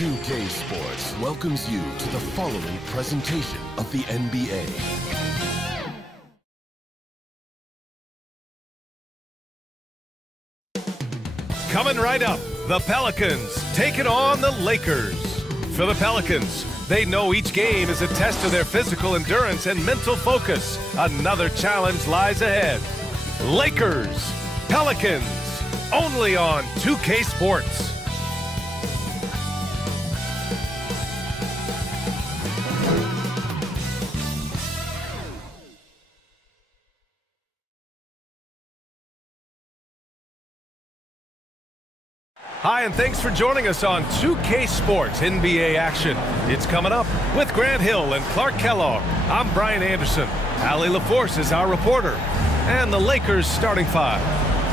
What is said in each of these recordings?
NBA2K Sports welcomes you to the following presentation of the NBA. Coming right up, the Pelicans taking on the Lakers. For the Pelicans, they know each game is a test of their physical endurance and mental focus. Another challenge lies ahead. Lakers, Pelicans, only on 2K Sports. Hi, and thanks for joining us on 2K Sports NBA action. It's coming up with Grant Hill and Clark Kellogg. I'm Brian Anderson. Allie LaForce is our reporter. And the Lakers starting five.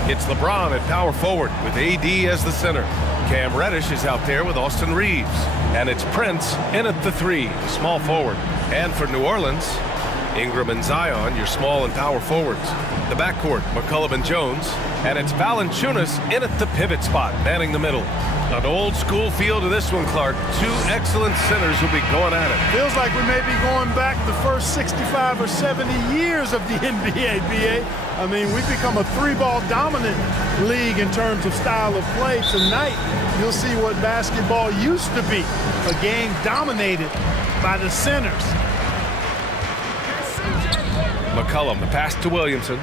It's LeBron at power forward with AD as the center. Cam Reddish is out there with Austin Reeves. And it's Prince in at the three, the small forward. And for New Orleans, Ingram and Zion, your small and power forwards. The backcourt, McCollum and Jones. And it's Valanciunas in at the pivot spot, manning the middle. An old school feel to this one, Clark. Two excellent centers will be going at it. Feels like we may be going back the first 65 or 70 years of the NBA, BA. I mean, we've become a three-ball dominant league in terms of style of play. Tonight, you'll see what basketball used to be, a game dominated by the centers. McCollum, the pass to Williamson.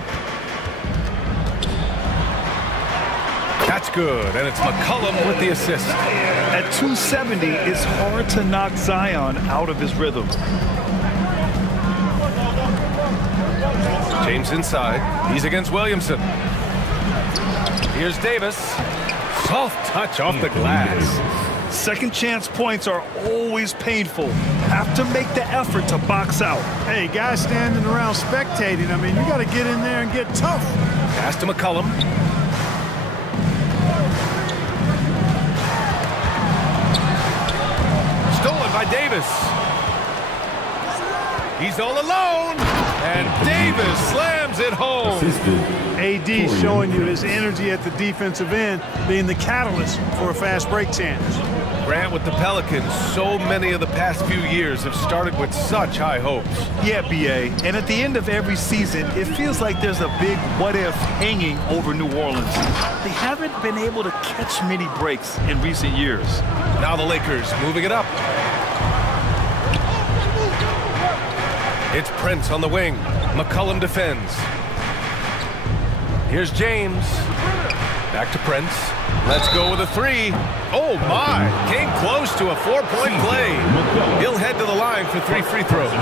That's good, and it's McCollum with the assist. At 270, it's hard to knock Zion out of his rhythm. James inside. He's against Williamson. Here's Davis. Soft touch off the glass. Second chance points are always painful. Have to make the effort to box out. Hey, guys standing around spectating, I mean, you got to get in there and get tough. Pass to McCollum. Stolen by Davis. He's all alone. And Davis slams it home. AD showing you his energy at the defensive end, being the catalyst for a fast break chance. Grant, with the Pelicans, so many of the past few years have started with such high hopes. Yeah, BA. And at the end of every season, it feels like there's a big what-if hanging over New Orleans. They haven't been able to catch many breaks in recent years. Now the Lakers moving it up. It's Prince on the wing. McCollum defends. Here's James. Back to Prince. Let's go with a three. Oh, my. Came close to a four-point play. He'll head to the line for 3 free throws.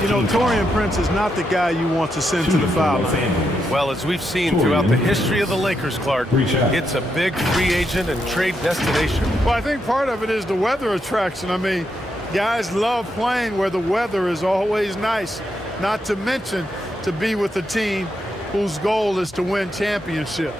You know, Taurean Prince is not the guy you want to send to the foul line. Well, as we've seen throughout the history of the Lakers, Clark, it's a big free agent and trade destination. Well, I think part of it is the weather attraction. I mean, guys love playing where the weather is always nice, not to mention to be with a team whose goal is to win championships.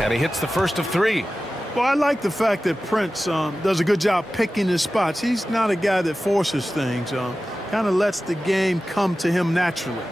And he hits the first of 3. Well, I like the fact that Prince does a good job picking his spots. He's not a guy that forces things. Kind of lets the game come to him naturally.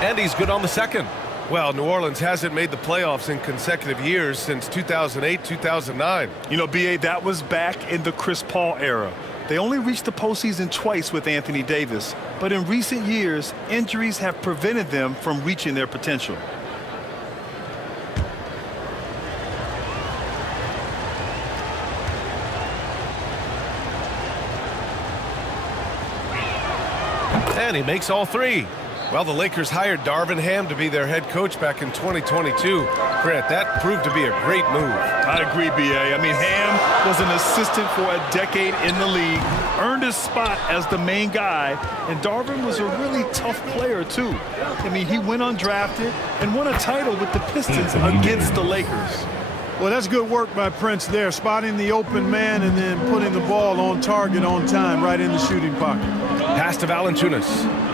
And he's good on the second. Well, New Orleans hasn't made the playoffs in consecutive years since 2008, 2009. You know, BA, that was back in the Chris Paul era. They only reached the postseason twice with Anthony Davis, but in recent years, injuries have prevented them from reaching their potential. And he makes all 3. Well, the Lakers hired Darvin Ham to be their head coach back in 2022. Grant, that proved to be a great move. I agree, B.A. I mean, Ham was an assistant for a decade in the league, earned his spot as the main guy, and Darvin was a really tough player, too. I mean, he went undrafted and won a title with the Pistons against the Lakers. Well, that's good work by Prince there, spotting the open man and then putting the ball on target on time right in the shooting pocket. Pass to Valanciunas.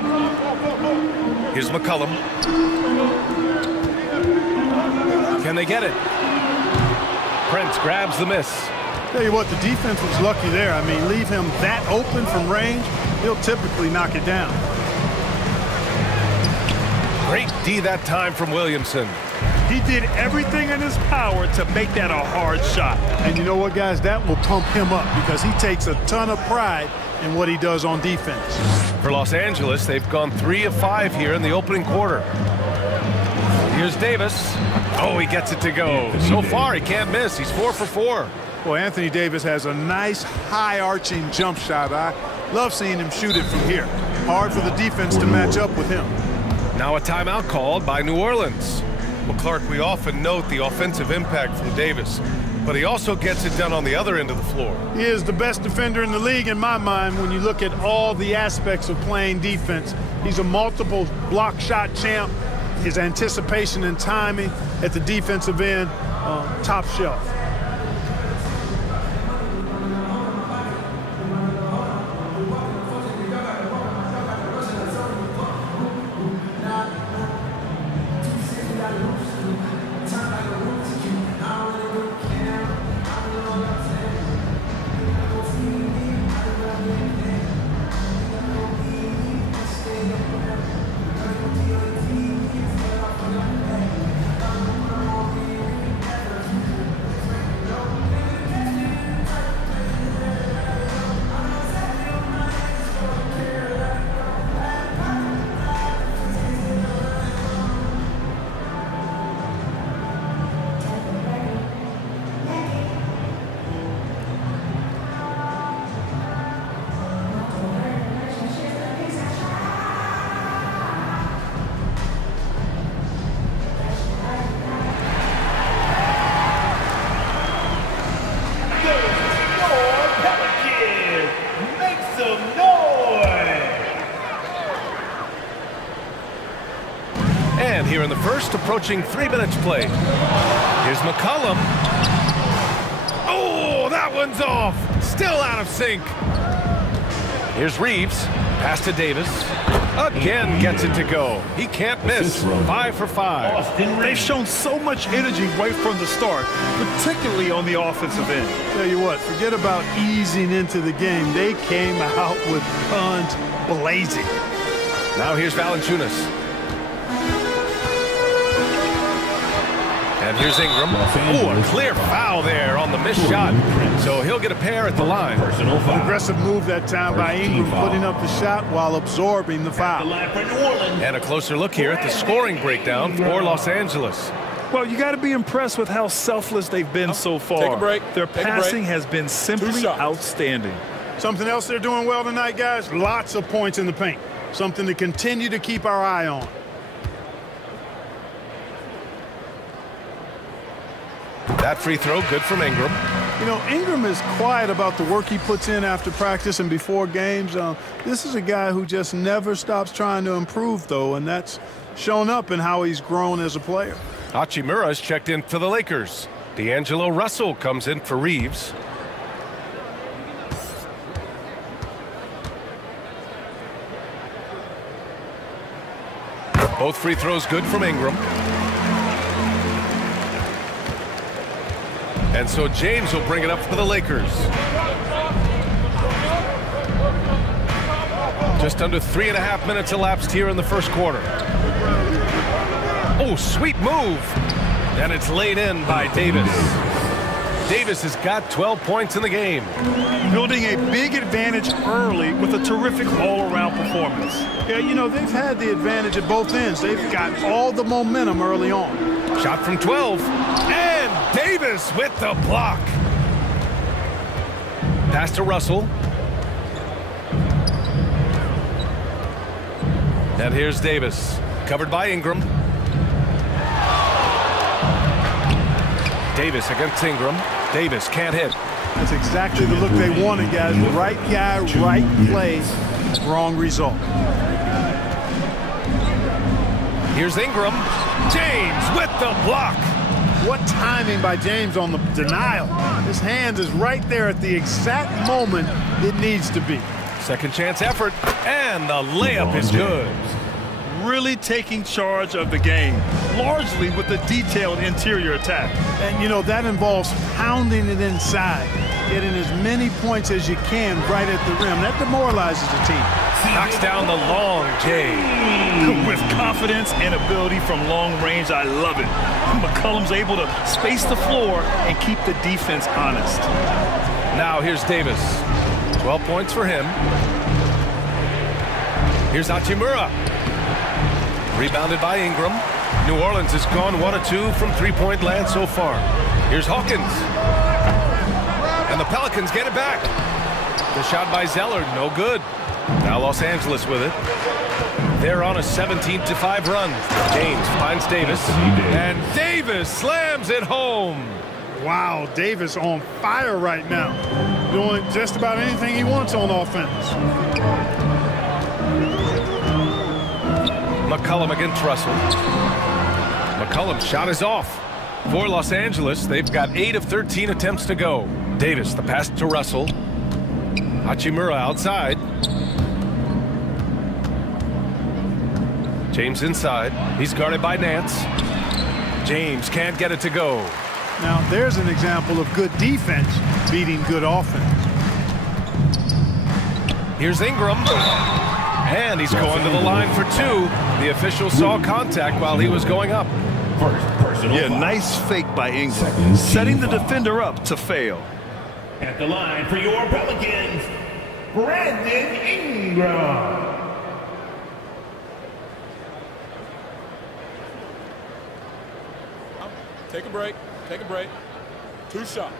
Here's McCollum. Can they get it? Prince grabs the miss. Tell you what, the defense was lucky there. I mean, leave him that open from range, he'll typically knock it down. Great D that time from Williamson. He did everything in his power to make that a hard shot. And you know what, guys? That will pump him up because he takes a ton of pride in what he does on defense. For Los Angeles, they've gone 3 of 5 here in the opening quarter. Here's Davis. Oh, he gets it to go. So far, he can't miss. He's 4 for 4. Well, Anthony Davis has a nice high-arching jump shot. I love seeing him shoot it from here. Hard for the defense to match up with him. Now a timeout called by New Orleans. Well, Clark, we often note the offensive impact from Davis, but he also gets it done on the other end of the floor. He is the best defender in the league in my mind when you look at all the aspects of playing defense. He's a multiple block shot champ. His anticipation and timing at the defensive end, top shelf. Here in the first, approaching 3 minutes played. Here's McCollum. Oh, that one's off. Still out of sync. Here's Reeves. Pass to Davis. Again gets it to go. He can't miss. 5 for 5. They've shown so much energy right from the start, particularly on the offensive end. Tell you what, forget about easing into the game. They came out with guns blazing. Now here's Valanciunas. And here's Ingram. Oh, a clear foul there on the missed shot. So he'll get a pair at the line. An aggressive move that time by Ingram, putting up the shot while absorbing the foul. And a closer look here at the scoring breakdown for Los Angeles. Well, you got to be impressed with how selfless they've been so far. Take a break. Their passing has been simply outstanding. Something else they're doing well tonight, guys? Lots of points in the paint. Something to continue to keep our eye on. That free throw, good from Ingram. You know, Ingram is quiet about the work he puts in after practice and before games. This is a guy who just never stops trying to improve, though, and that's shown up in how he's grown as a player. Hachimura's checked in for the Lakers. D'Angelo Russell comes in for Reeves. Both free throws good from Ingram. And so James will bring it up for the Lakers. Just under 3.5 minutes elapsed here in the first quarter. Oh, sweet move. And it's laid in by Davis. Davis has got 12 points in the game. Building a big advantage early with a terrific all-around performance. Yeah, you know, they've had the advantage at both ends. They've got all the momentum early on. Shot from 12. And Davis with the block. Pass to Russell. And here's Davis, covered by Ingram. Davis against Ingram. Davis can't hit. That's exactly the look they wanted, guys. Right guy, right play, wrong result. Here's Ingram. James with the block. What timing by James on the denial. His hand is right there at the exact moment it needs to be. Second chance effort, and the layup is good. Really taking charge of the game, largely with a detailed interior attack. And, you know, that involves pounding it inside, getting as many points as you can right at the rim. That demoralizes the team. Knocks down the long J. With confidence and ability from long range, I love it. McCollum's able to space the floor and keep the defense honest. Now here's Davis. 12 points for him. Here's Hachimura. Rebounded by Ingram. New Orleans has gone 1 of 2 from three-point land so far. Here's Hawkins. And the Pelicans get it back. The shot by Zeller, no good. Now Los Angeles with it. They're on a 17-5 run. James finds Davis. And Davis slams it home. Wow, Davis on fire right now. Doing just about anything he wants on offense. McCollum against Russell. McCollum's shot is off. For Los Angeles, they've got 8 of 13 attempts to go. Davis, the pass to Russell. Hachimura outside. James inside. He's guarded by Nance. James can't get it to go. Now, there's an example of good defense beating good offense. Here's Ingram. And he's going to the line for 2. The official saw contact while he was going up. Yeah, nice fake by Ingram, setting the defender up to fail. At the line for your Pelicans, Brandon Ingram. Take a break. Take a break. 2 shots.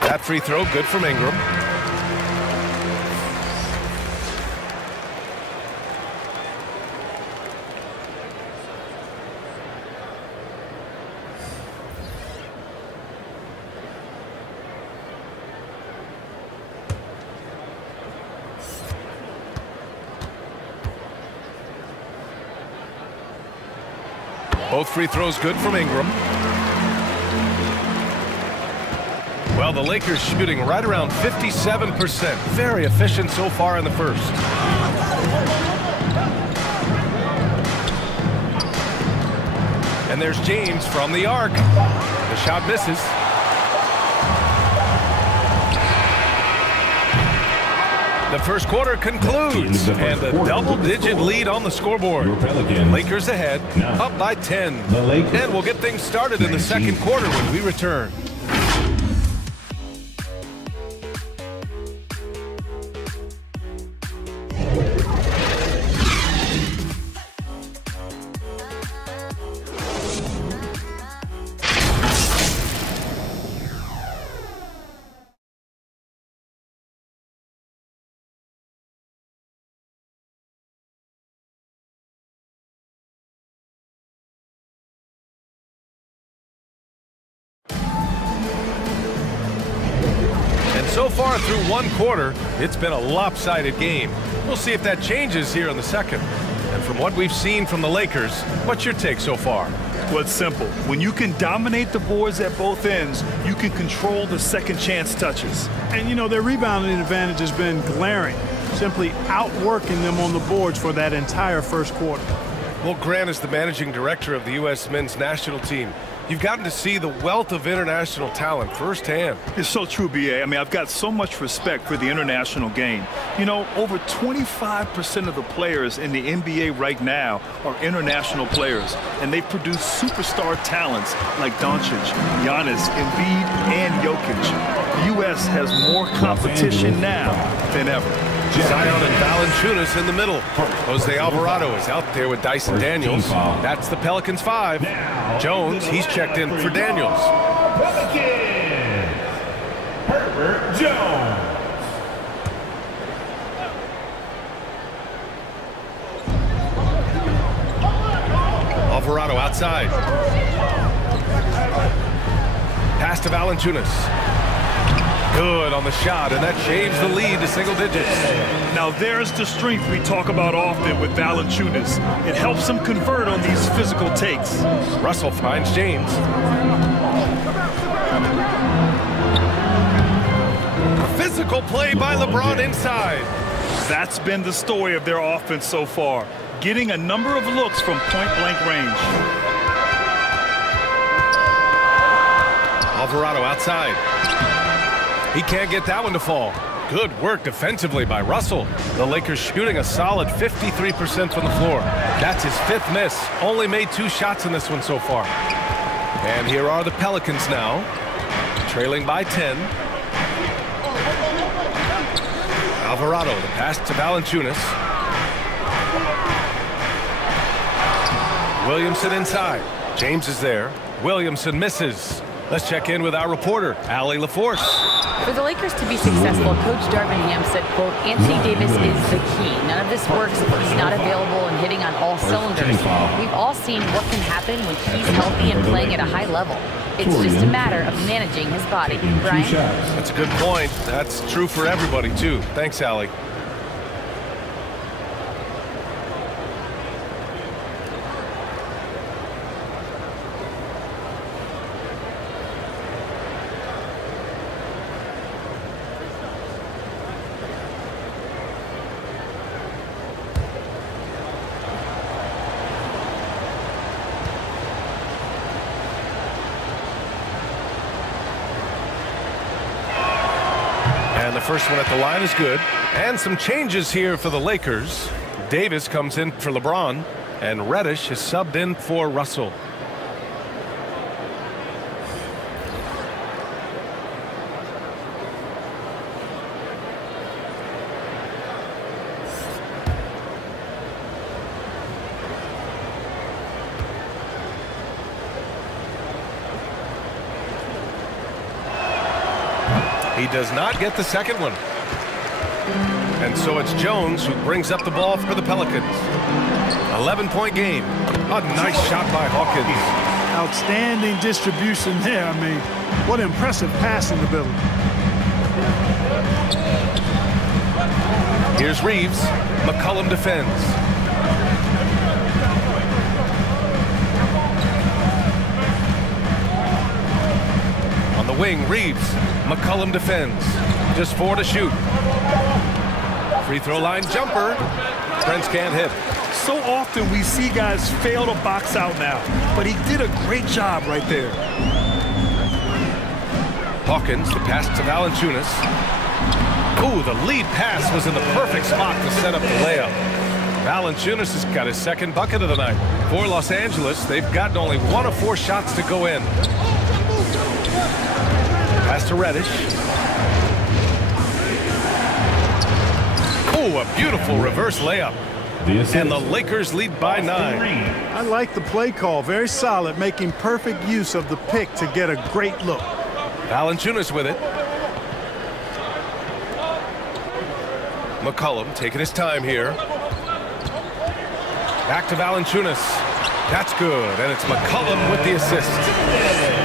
That free throw good from Ingram. Both free throws good from Ingram. Well, the Lakers shooting right around 57%. Very efficient so far in the first. And there's James from the arc. The shot misses. The first quarter concludes, and a double-digit lead on the scoreboard. Lakers ahead, up by 10. And we'll get things started in the second quarter when we return. So far through one quarter, it's been a lopsided game. We'll see if that changes here in the second. And from what we've seen from the Lakers, what's your take so far? Well, it's simple. When you can dominate the boards at both ends, you can control the second chance touches. And, you know, their rebounding advantage has been glaring, simply outworking them on the boards for that entire first quarter. Well, Grant is the managing director of the U.S. men's national team. You've gotten to see the wealth of international talent firsthand. It's so true, B.A. I mean, I've got so much respect for the international game. You know, over 25% of the players in the NBA right now are international players, and they produce superstar talents like Doncic, Giannis, Embiid, and Jokic. The U.S. has more competition now than ever. Zion and Valanciunas in the middle. Jose Alvarado is out there with Dyson Daniels. That's the Pelicans 5. Jones, he's checked in for Daniels. Pelicans, Herbert Jones. Alvarado outside. Pass to Valanciunas. Good on the shot, and that shaves the lead to single digits. Now there's the strength we talk about often with Valanciunas. It helps him convert on these physical takes. Russell finds James. Physical play by LeBron inside. That's been the story of their offense so far, getting a number of looks from point-blank range. Alvarado outside. He can't get that one to fall. Good work defensively by Russell. The Lakers shooting a solid 53% from the floor. That's his 5th miss. Only made 2 shots in this one so far. And here are the Pelicans now, trailing by 10. Alvarado, the pass to Valanciunas. Williamson inside. James is there. Williamson misses. Let's check in with our reporter, Allie LaForce. For the Lakers to be successful, Coach Darvin Ham said, quote, Anthony Davis is the key. None of this works if he's not available and hitting on all cylinders. We've all seen what can happen when he's healthy and playing at a high level. It's just a matter of managing his body. Brian? That's a good point. That's true for everybody, too. Thanks, Allie. And the first one at the line is good. And some changes here for the Lakers. Davis comes in for LeBron, and Reddish is subbed in for Russell. He does not get the second one. And so it's Jones who brings up the ball for the Pelicans. 11-point game. A nice shot by Hawkins. Outstanding distribution there. I mean, what impressive passing ability. Here's Reeves. McCollum defends. On the wing, Reeves. McCollum defends. Just 4 to shoot. Free throw line jumper. Prince can't hit. So often we see guys fail to box out now, but he did a great job right there. Hawkins, the pass to Valanciunas. Ooh, the lead pass was in the perfect spot to set up the layup. Valanciunas has got his second bucket of the night. For Los Angeles, they've gotten only 1 of 4 shots to go in. Pass to Reddish. Ooh, a beautiful reverse layup. And the Lakers lead by 9. I like the play call. Very solid, making perfect use of the pick to get a great look. Valanciunas with it. McCollum taking his time here. Back to Valanciunas. That's good, and it's McCollum with the assist.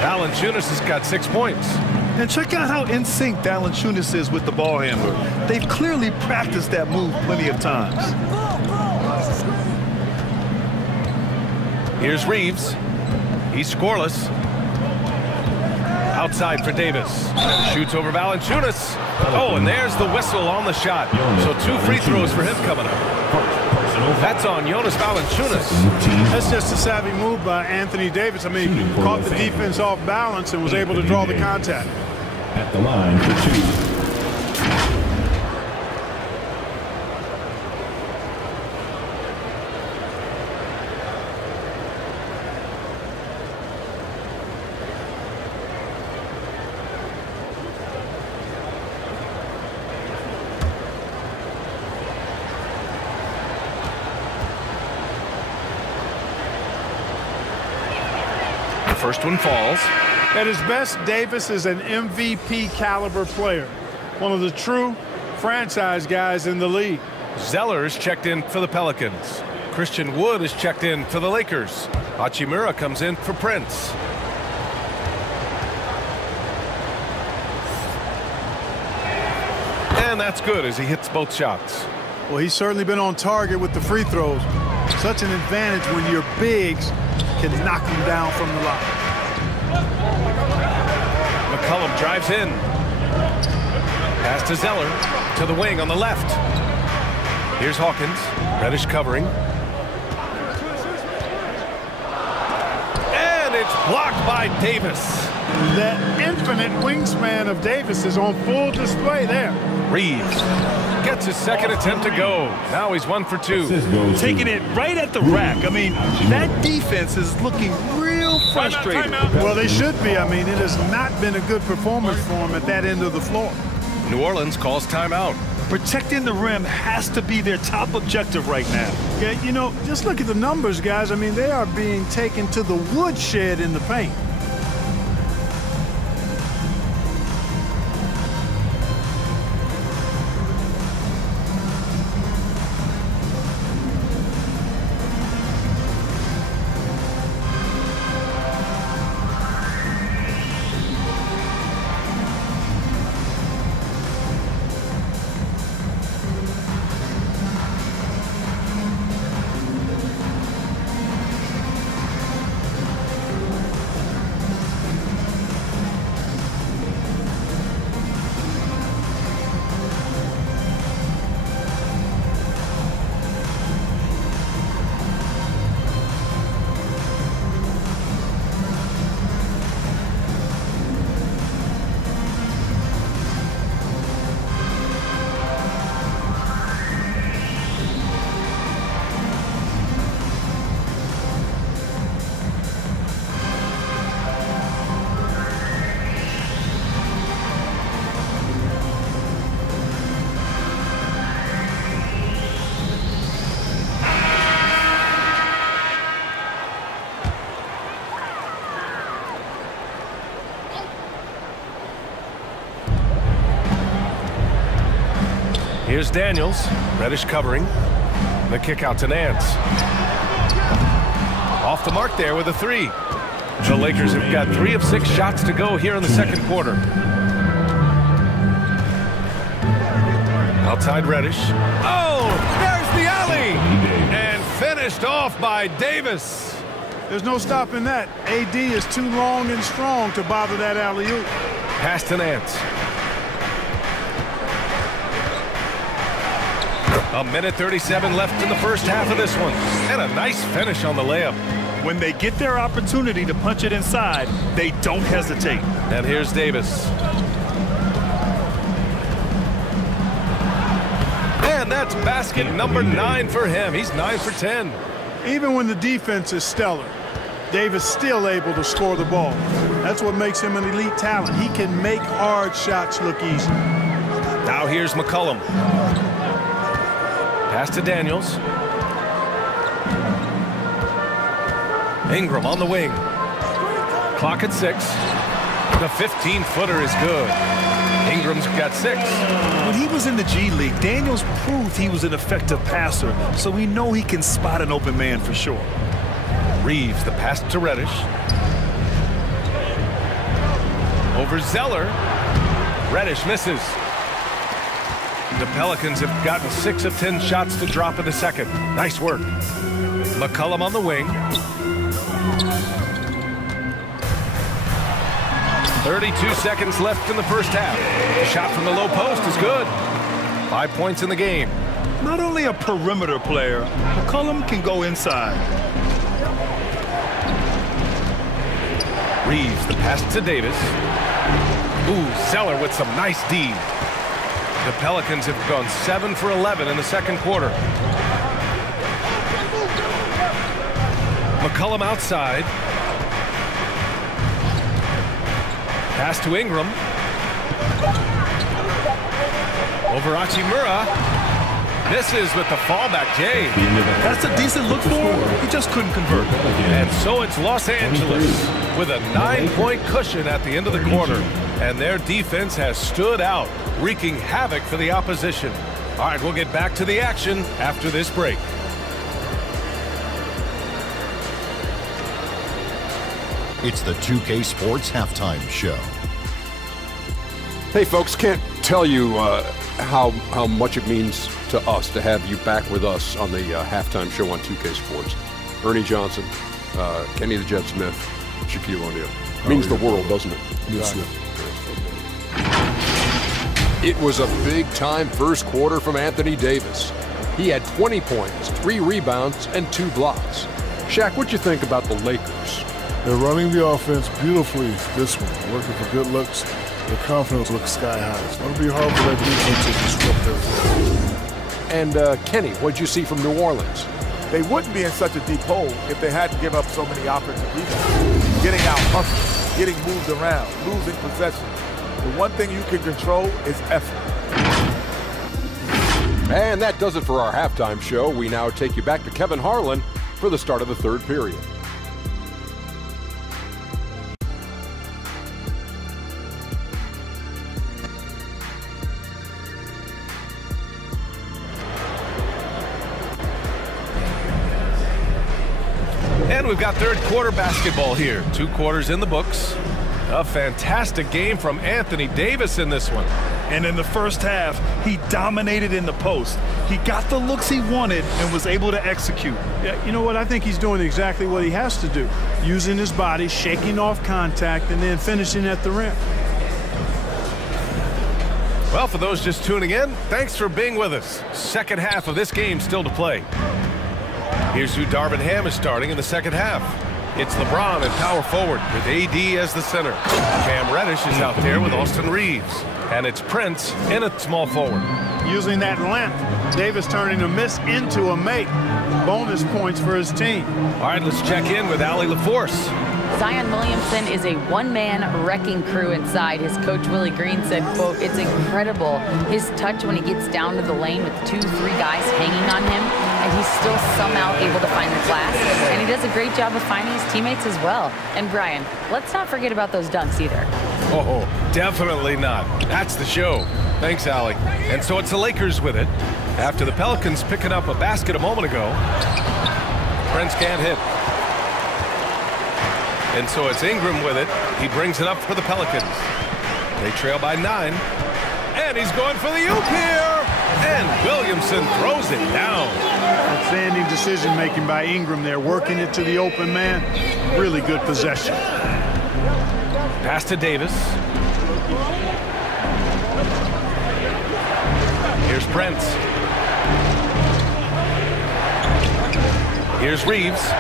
Valanciunas has got 6 points. And check out how in sync Valanciunas is with the ball handler. They've clearly practiced that move plenty of times. Here's Reeves. He's scoreless. Outside for Davis. Shoots over Valanciunas. Oh, and there's the whistle on the shot. So 2 free throws for him coming up. That's on Jonas Valanciunas. That's just a savvy move by Anthony Davis. I mean, caught the defense off balance and was able to draw the contact. At the line for 2. First one falls. At his best, Davis is an MVP caliber player. One of the true franchise guys in the league. Zeller is checked in for the Pelicans. Christian Wood is checked in for the Lakers. Hachimura comes in for Prince. And that's good as he hits both shots. Well, he's certainly been on target with the free throws. Such an advantage when your bigs can knock him down from the line. McCollum drives in. Pass to Zeller to the wing on the left. Here's Hawkins. Reddish covering. And it's blocked by Davis. That infinite wingspan of Davis is on full display there. Reeves gets his second attempt to go. Now he's 1 for 2. Taking it right at the rack. I mean, that defense is looking real frustrated. Well, they should be. I mean, it has not been a good performance for him at that end of the floor. New Orleans calls timeout. Protecting the rim has to be their top objective right now. Yeah, you know, just look at the numbers, guys. I mean, they are being taken to the woodshed in the paint. Here's Daniels. Reddish covering. The kick out to Nance. Off the mark there with a 3. The Lakers have got 3 of 6 shots to go here in the second quarter. Outside Reddish. Oh, there's the alley! And finished off by Davis. There's no stopping that. AD is too long and strong to bother that alley-oop. Pass to Nance. A minute 37 left in the first half of this one. And a nice finish on the layup. When they get their opportunity to punch it inside, they don't hesitate. And here's Davis. And that's basket number 9 for him. He's 9 for 10. Even when the defense is stellar, Davis still able to score the ball. That's what makes him an elite talent. He can make hard shots look easy. Now here's McCollum. Pass to Daniels. Ingram on the wing. Clock at 6. The 15-footer is good. Ingram's got 6. When he was in the G League, Daniels proved he was an effective passer, so we know he can spot an open man for sure. Reeves, the pass to Reddish. Over Zeller. Reddish misses. The Pelicans have gotten 6 of 10 shots to drop in the second. Nice work. McCollum on the wing. 32 seconds left in the first half. The shot from the low post is good. 5 points in the game. Not only a perimeter player, McCollum can go inside. Reeves, the pass to Davis. Ooh, Zeller with some nice D. The Pelicans have gone 7 for 11 in the second quarter. McCollum outside. Pass to Ingram. Over Hachimura. Misses with the fallback, Jay. That's a decent look for him. He just couldn't convert. And so it's Los Angeles with a 9-point cushion at the end of the quarter. And their defense has stood out, wreaking havoc for the opposition. All right, we'll get back to the action after this break. It's the 2K Sports Halftime Show. Hey folks, can't tell you how much it means to us to have you back with us on the halftime show on 2K Sports. Ernie Johnson, Kenny the Jet Smith, Shaquille O'Neal. Means the world, doesn't it? Yes, It was a big-time first quarter from Anthony Davis. He had 20 points, 3 rebounds, and 2 blocks. Shaq, what'd you think about the Lakers? They're running the offense beautifully this one, working for good looks. The confidence looks sky high. It's going to be hard for that defense to disrupt everything. And Kenny, what'd you see from New Orleans? They wouldn't be in such a deep hole if they hadn't given up so many offensive rebounds. Getting out hustled, getting moved around, losing possession. The one thing you can control is effort. And that does it for our halftime show. We now take you back to Kevin Harlan for the start of the third period. And we've got third quarter basketball here. 2 quarters in the books. A fantastic game from Anthony Davis in this one. And in the first half, he dominated in the post. He got the looks he wanted and was able to execute. Yeah, you know what? I think he's doing exactly what he has to do. Using his body, shaking off contact, and then finishing at the rim. Well, for those just tuning in, thanks for being with us. Second half of this game still to play. Here's who Darvin Ham is starting in the second half. It's LeBron at power forward with AD as the center. Cam Reddish is out there with Austin Reeves. And it's Prince in at small forward. Using that length, Davis turning a miss into a make. Bonus points for his team. All right, let's check in with Allie LaForce. Zion Williamson is a one-man wrecking crew inside. His coach, Willie Green, said, quote, "It's incredible. His touch when he gets down to the lane with 2-3 guys hanging on him, and he's still somehow able to find the glass. And he does a great job of finding his teammates as well." And Brian, let's not forget about those dunks either. Oh, definitely not. That's the show. Thanks, Allie. And so it's the Lakers with it. After the Pelicans picking up a basket a moment ago, Prince can't hit. And so it's Ingram with it. He brings it up for the Pelicans. They trail by 9. And he's going for the oop here. And Williamson throws it down. Outstanding decision-making by Ingram there, working it to the open man. Really good possession. Pass to Davis. Here's Prince. Here's Reeves.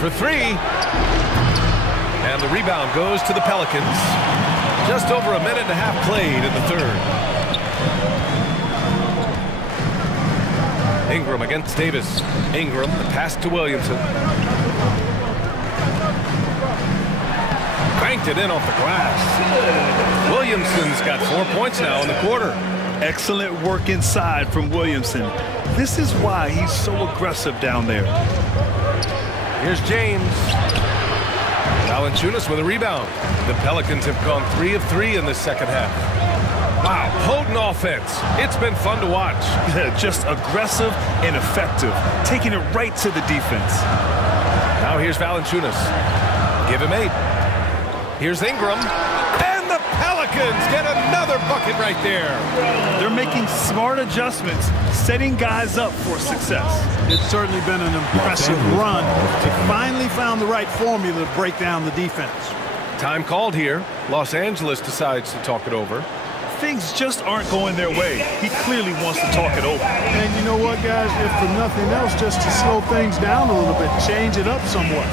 For 3. And the rebound goes to the Pelicans. Just over a minute and a half played in the third. Ingram against Davis. Ingram, the pass to Williamson. Banked it in off the glass. Williamson's got 4 points now in the quarter. Excellent work inside from Williamson. This is why he's so aggressive down there. Here's James. Valanciunas with a rebound. The Pelicans have gone 3 of 3 in this second half. Wow, potent offense. It's been fun to watch. Just aggressive and effective, taking it right to the defense. Now here's Valanciunas. Give him 8. Here's Ingram. And the Pelicans get another bucket right there. They're making smart adjustments, setting guys up for success. It's certainly been an impressive run. They finally found the right formula to break down the defense. Time called here. Los Angeles decides to talk it over. Things just aren't going their way. He clearly wants to talk it over. And you know what, guys? If for nothing else, just to slow things down a little bit, change it up somewhat.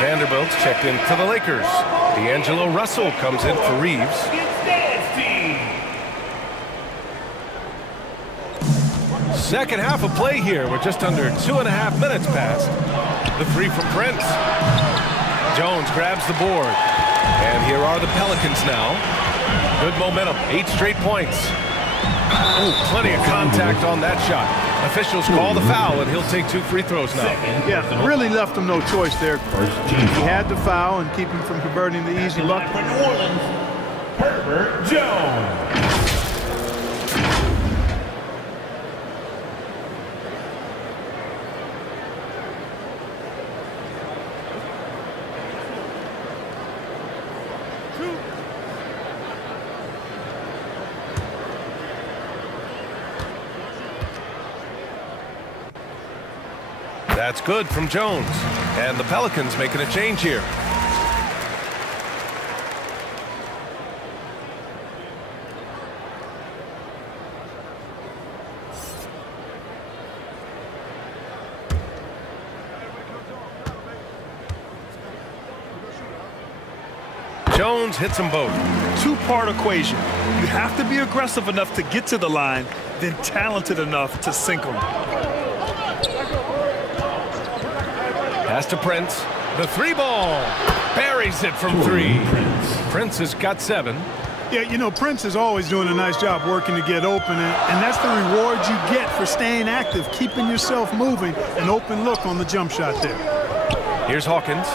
Vanderbilt's checked in for the Lakers. D'Angelo Russell comes in for Reeves. Second half of play here. We're just under 2.5 minutes past. The three from Prince. Jones grabs the board. And here are the Pelicans now. Good momentum, 8 straight points. Oh, plenty of contact on that shot. Officials call the foul, and he'll take 2 free throws now. Yeah, really left him no choice there. He had to foul and keep him from converting the easy bucket. For New Orleans, Herbert Jones. That's good from Jones. And the Pelicans making a change here. Jones hits them both. Two-part equation. You have to be aggressive enough to get to the line, then talented enough to sink them. Pass to Prince. The 3 ball. Buries it from 3. Prince has got 7. Yeah, you know, Prince is always doing a nice job working to get open, and that's the reward you get for staying active, keeping yourself moving, an open look on the jump shot there. Here's Hawkins.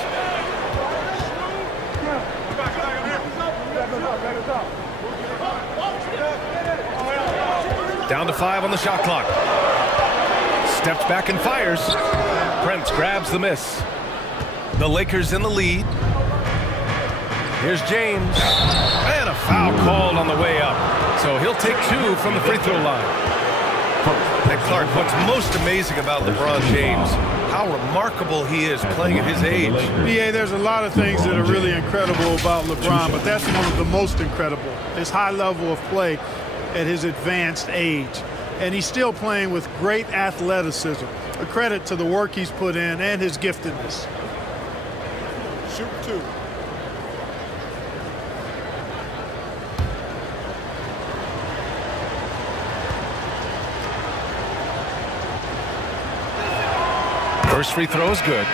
Down to 5 on the shot clock. Steps back and fires. Prince grabs the miss. The Lakers in the lead. Here's James. And a foul called on the way up. So he'll take 2 from the free throw line. And Clark, what's most amazing about LeBron James, how remarkable he is playing at his age. BA, there's a lot of things that are really incredible about LeBron, but that's one of the most incredible. His high level of play at his advanced age. And he's still playing with great athleticism. A credit to the work he's put in and his giftedness. Shoot 2. First free throw is good.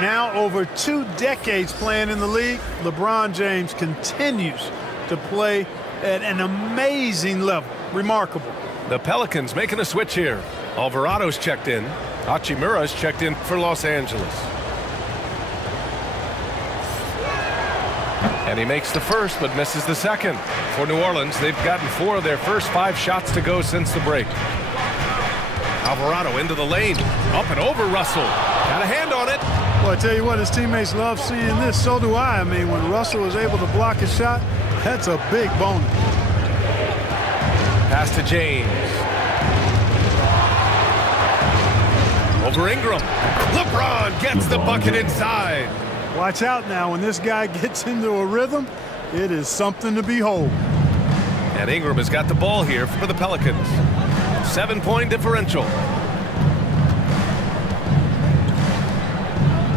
Now over 2 decades playing in the league, LeBron James continues to play at an amazing level. Remarkable. The Pelicans making a switch here. Alvarado's checked in. Hachimura's checked in for Los Angeles. And he makes the first but misses the second. For New Orleans, they've gotten 4 of their first 5 shots to go since the break. Alvarado into the lane. Up and over Russell. Got a hand on it. Well, I tell you what, his teammates love seeing this. So do I. I mean, when Russell is able to block a shot, that's a big bonus. Pass to James. Over Ingram. LeBron gets the bucket inside. Watch out now. When this guy gets into a rhythm, it is something to behold. And Ingram has got the ball here for the Pelicans. 7-point differential.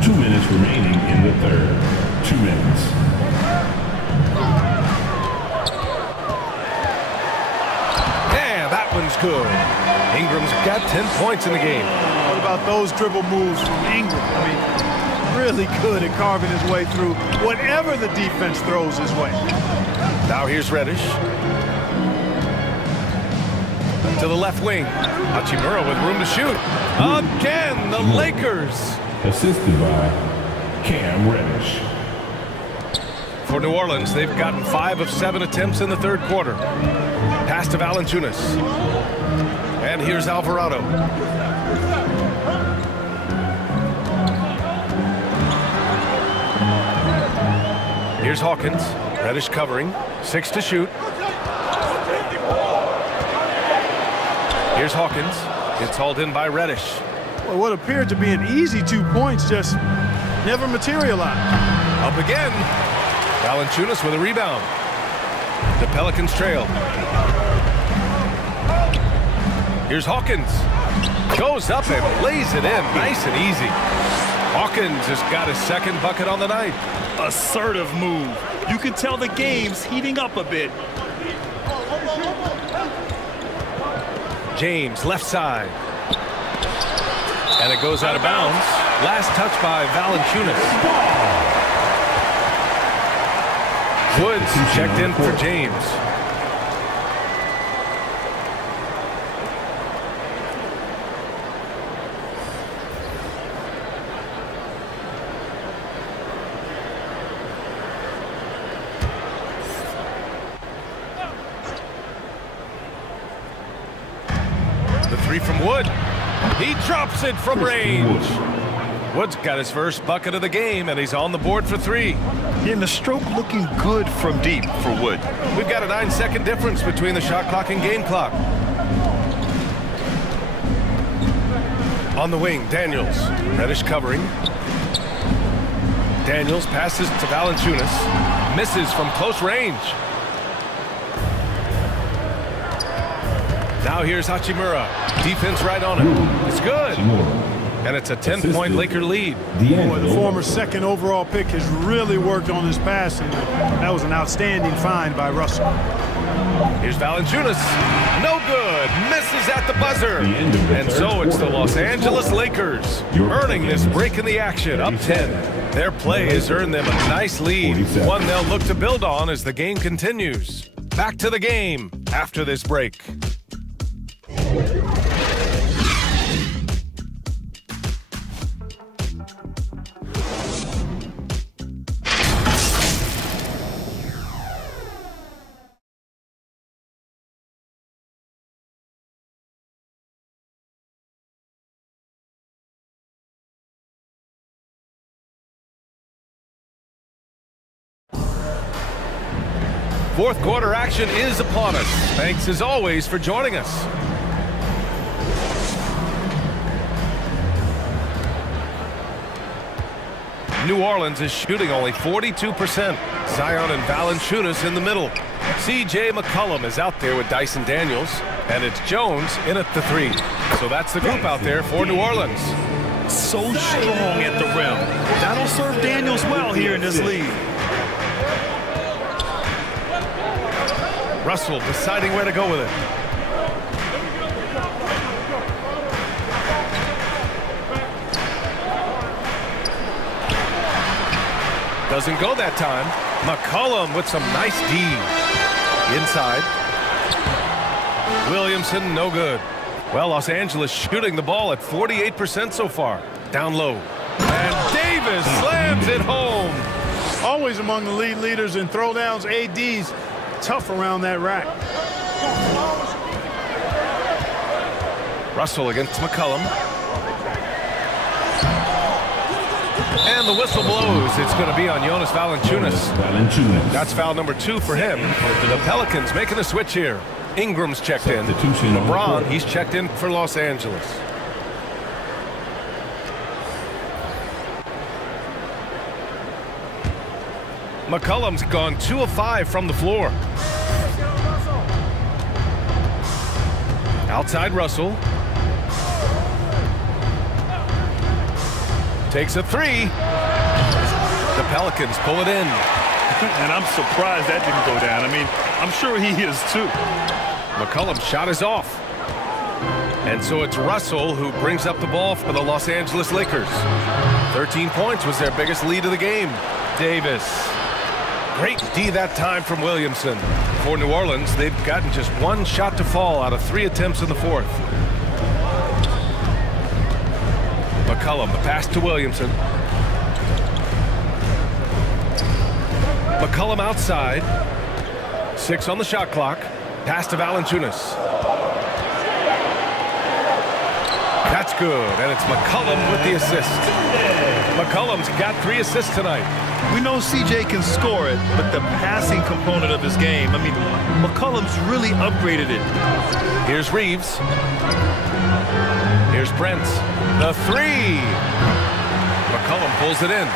2 minutes remaining in the third. 2 minutes. Yeah, that one's good. Ingram's got 10 points in the game. What about those dribble moves from Ingram? I mean, really good at carving his way through whatever the defense throws his way. Now here's Reddish. To the left wing. Hachimura with room to shoot. Again, the Lakers. Assisted by Cam Reddish. For New Orleans, they've gotten 5 of 7 attempts in the third quarter. Pass to Valanciunas. And here's Alvarado. Here's Hawkins. Reddish covering. 6 to shoot. Here's Hawkins. It's hauled in by Reddish. Well, what appeared to be an easy 2 points just never materialized. Up again. Valanciunas with a rebound. The Pelicans trail. Here's Hawkins. Goes up and lays it in. Nice and easy. Hawkins has got his second bucket on the night. Assertive move. You can tell the game's heating up a bit. James, left side. And it goes out of bounds. Last touch by Valanciunas. Woods checked in for James. The three from Wood. He drops it from range. Wood's got his first bucket of the game, and he's on the board for three. And the stroke looking good from deep for Wood. We've got a 9-second difference between the shot clock and game clock. On the wing, Daniels. Reddish covering. Daniels passes to Valanciunas. Misses from close range. Now here's Hachimura. Defense right on him. It's good. And it's a 10-point Laker lead. Boy, the former second overall pick has really worked on his passing. That was an outstanding find by Russell. Here's Valanciunas. No good. Misses at the buzzer. And so it's the Los Angeles Lakers earning this break in the action, up 10. Their play has earned them a nice lead, one they'll look to build on as the game continues. Back to the game after this break. Fourth quarter action is upon us. Thanks as always for joining us. New Orleans is shooting only 42%. Zion and Valanciunas in the middle. C.J. McCollum is out there with Dyson Daniels. And it's Jones in at the three. So that's the group out there for New Orleans. So strong at the rim. That'll serve Daniels well here in this league. Russell deciding where to go with it. Doesn't go that time. McCollum with some nice D. Inside. Williamson, no good. Well, Los Angeles shooting the ball at 48% so far. Down low. And Davis slams it home. Always among the lead leaders in throwdowns. AD's tough around that rack. Russell against McCollum. And the whistle blows. It's going to be on Jonas Valanciunas. That's foul number 2 for him. The Pelicans making a switch here. Ingram's checked in. LeBron, he's checked in for Los Angeles. McCollum's gone 2 of 5 from the floor. Outside Russell. Takes a 3. The Pelicans pull it in. And I'm surprised that didn't go down. I mean, I'm sure he is too. McCollum's shot is off. And so it's Russell who brings up the ball for the Los Angeles Lakers. 13 points was their biggest lead of the game. Davis. Great D that time from Williamson. For New Orleans, they've gotten just 1 shot to fall out of 3 attempts in the fourth. McCollum, the pass to Williamson. McCollum outside. 6 on the shot clock. Pass to Valanciunas. That's good, and it's McCollum with the assist. McCollum's got 3 assists tonight. We know CJ can score it, but the passing component of his game, I mean, McCollum's really upgraded it. Here's Reeves. Here's Brent. The 3. McCollum pulls it in.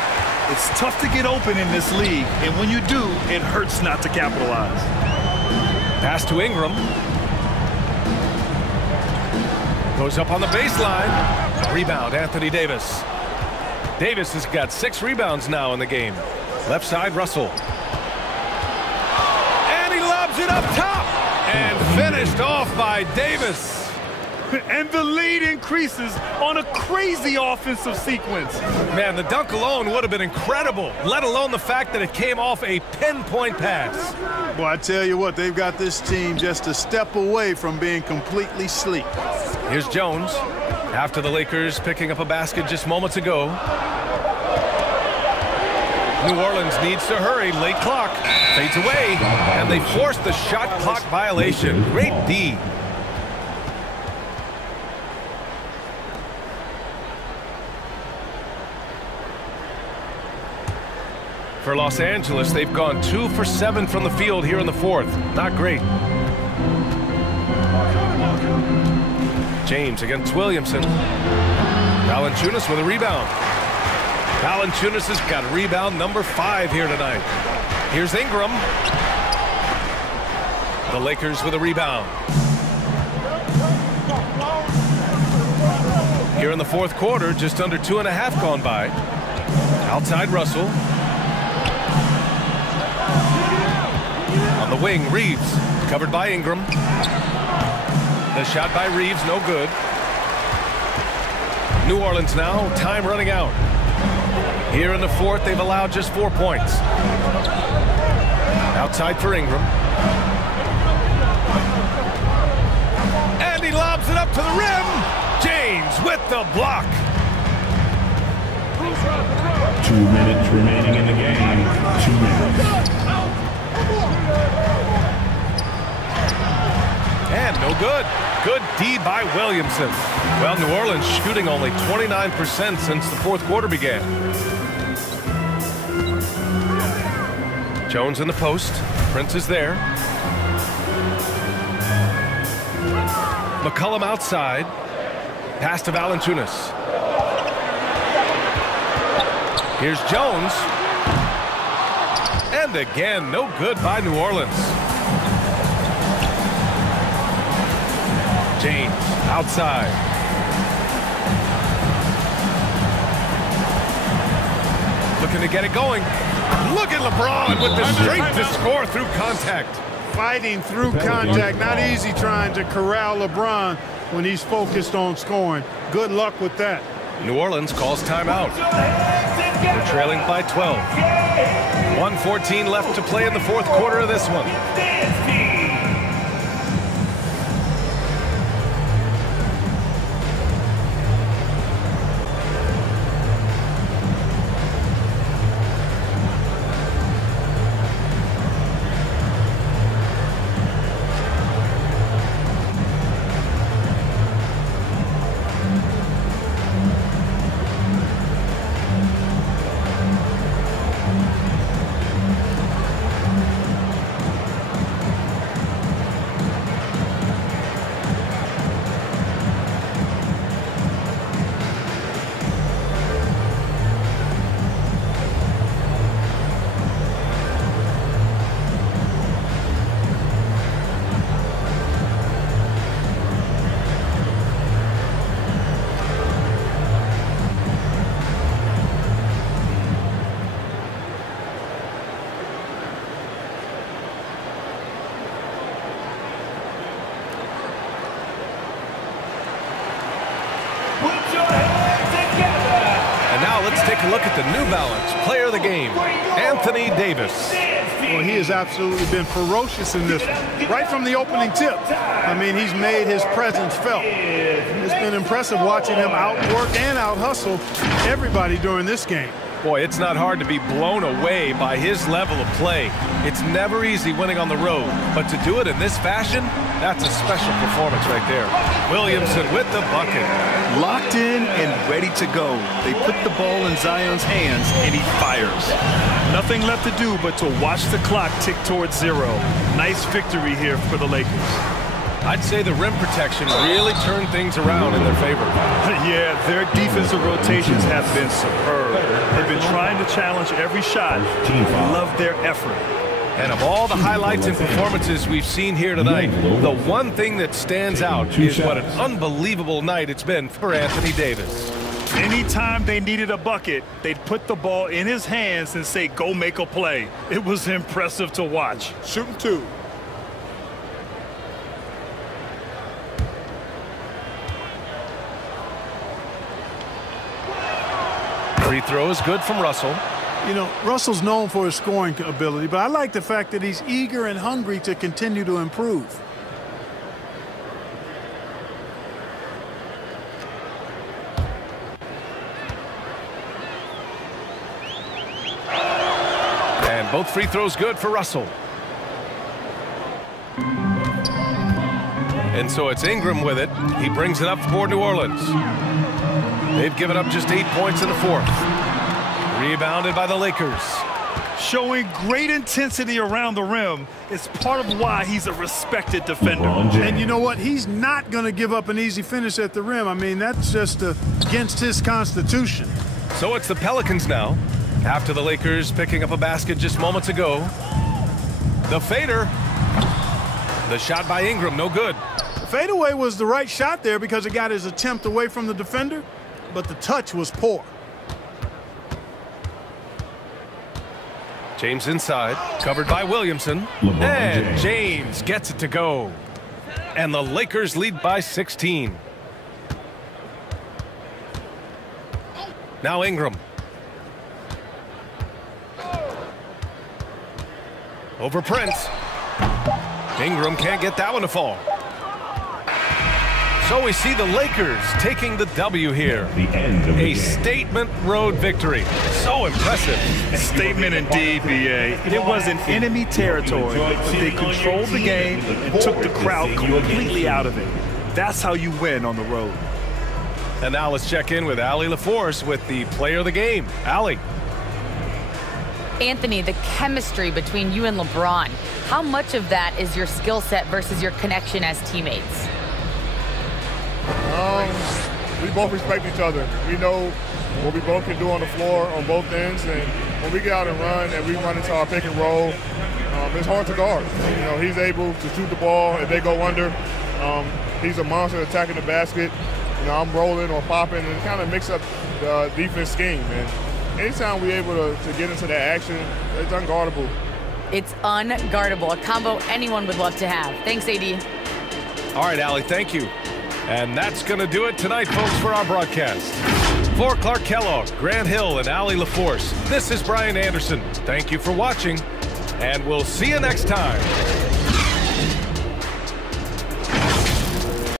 It's tough to get open in this league, and when you do, it hurts not to capitalize. Pass to Ingram. Goes up on the baseline. Rebound, Anthony Davis. Davis has got 6 rebounds now in the game. Left side, Russell. And he lobs it up top. And finished off by Davis. And the lead increases on a crazy offensive sequence. Man, the dunk alone would have been incredible, let alone the fact that it came off a pinpoint pass. Well, I tell you what, they've got this team just a step away from being completely sleep. Here's Jones after the Lakers picking up a basket just moments ago. New Orleans needs to hurry. Late clock. Fades away. And they force the shot clock violation. Great D. For Los Angeles, they've gone 2 for 7 from the field here in the 4th. Not great. James against Williamson. Valanciunas with a rebound. Valanciunas has got rebound number 5 here tonight. Here's Ingram. The Lakers with a rebound. Here in the 4th quarter, just under 2.5 gone by. Outside Russell. On the wing, Reeves, covered by Ingram. The shot by Reeves, no good. New Orleans now, time running out. Here in the 4th, they've allowed just 4 points. Outside for Ingram. And he lobs it up to the rim. James with the block. 2 minutes remaining in the game. 2 minutes. And no good. Good D by Williamson. Well, New Orleans shooting only 29% since the 4th quarter began. Jones in the post. Prince is there. McCollum outside. Pass to Valanciunas. Here's Jones. And again, no good by New Orleans. James outside. Looking to get it going. Look at LeBron with the strength to score through contact. Fighting through contact. Not easy trying to corral LeBron when he's focused on scoring. Good luck with that. New Orleans calls timeout. They're trailing by 12. 1:14 left to play in the 4th quarter of this one. Take a look at the New Balance player of the game, Anthony Davis. Well, he has absolutely been ferocious in this one. Right from the opening tip. I mean, he's made his presence felt. It's been impressive watching him outwork and out-hustle everybody during this game. Boy, it's not hard to be blown away by his level of play. It's never easy winning on the road, but to do it in this fashion, that's a special performance right there. Williamson with the bucket. Locked in and ready to go. They put the ball in Zion's hands, and he fires. Nothing left to do but to watch the clock tick towards 0. Nice victory here for the Lakers. I'd say the rim protection really turned things around in their favor. Yeah, their defensive rotations have been superb. They've been trying to challenge every shot. Love their effort. And of all the highlights and performances we've seen here tonight, the one thing that stands out is what an unbelievable night it's been for Anthony Davis. Anytime they needed a bucket, they'd put the ball in his hands and say, go make a play. It was impressive to watch. Shooting 2. Free throw is good from Russell. You know, Russell's known for his scoring ability, but I like the fact that he's eager and hungry to continue to improve. And both free throws good for Russell. And so it's Ingram with it. He brings it up for New Orleans. They've given up just 8 points in the fourth. Rebounded by the Lakers. Showing great intensity around the rim is part of why he's a respected defender. And you know what? He's not going to give up an easy finish at the rim. I mean, that's just against his constitution. So it's the Pelicans now. After the Lakers picking up a basket just moments ago. The fader. The shot by Ingram, no good. The fadeaway was the right shot there because it got his attempt away from the defender, but the touch was poor. James inside, covered by Williamson. And James gets it to go. And the Lakers lead by 16. Now Ingram. Over Prince. Ingram can't get that one to fall. So we see the Lakers taking the W here. A statement road victory. So impressive. Statement indeed, B.A. It was in enemy territory, but they controlled the game and took the crowd completely out of it. That's how you win on the road. And now let's check in with Allie LaForce with the player of the game. Allie. Anthony, the chemistry between you and LeBron, how much of that is your skill set versus your connection as teammates? We both respect each other. We know what we both can do on the floor on both ends, and when we get out and run and we run into our pick and roll, it's hard to guard. You know, he's able to shoot the ball if they go under. He's a monster attacking the basket. You know, I'm rolling or popping and kind of mix up the defense scheme. And anytime we're able to get into that action, it's unguardable. It's unguardable, a combo anyone would love to have. Thanks, AD. All right, Allie, thank you. And that's going to do it tonight, folks, for our broadcast. For Clark Kellogg, Grant Hill, and Allie LaForce, this is Brian Anderson. Thank you for watching, and we'll see you next time.